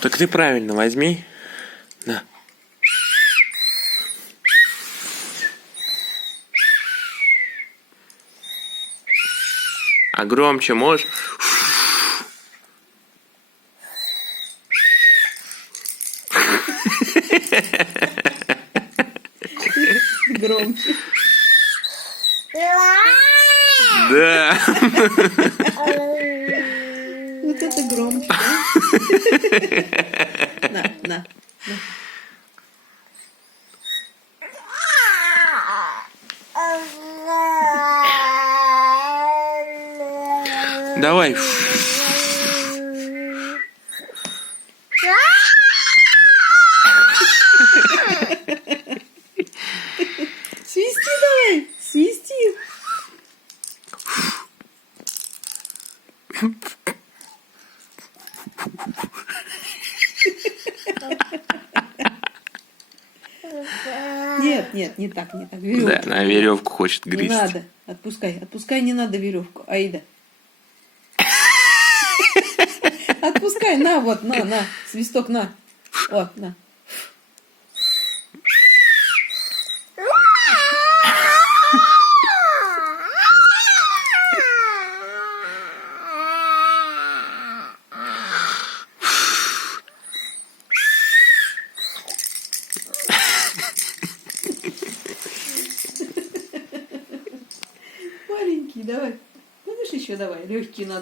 Так ты правильно возьми. На. А громче можешь? Громче. Да. Вот это громче, да? На. Давай. Свисти давай, свисти. Нет, не так. Веревку. Да, на веревку хочет Не грызть. надо, отпускай, не надо веревку, Аида. Отпускай, на, вот, на, свисток, на. Вот, на. Маленький, давай. Помнишь еще давай, легкие надо.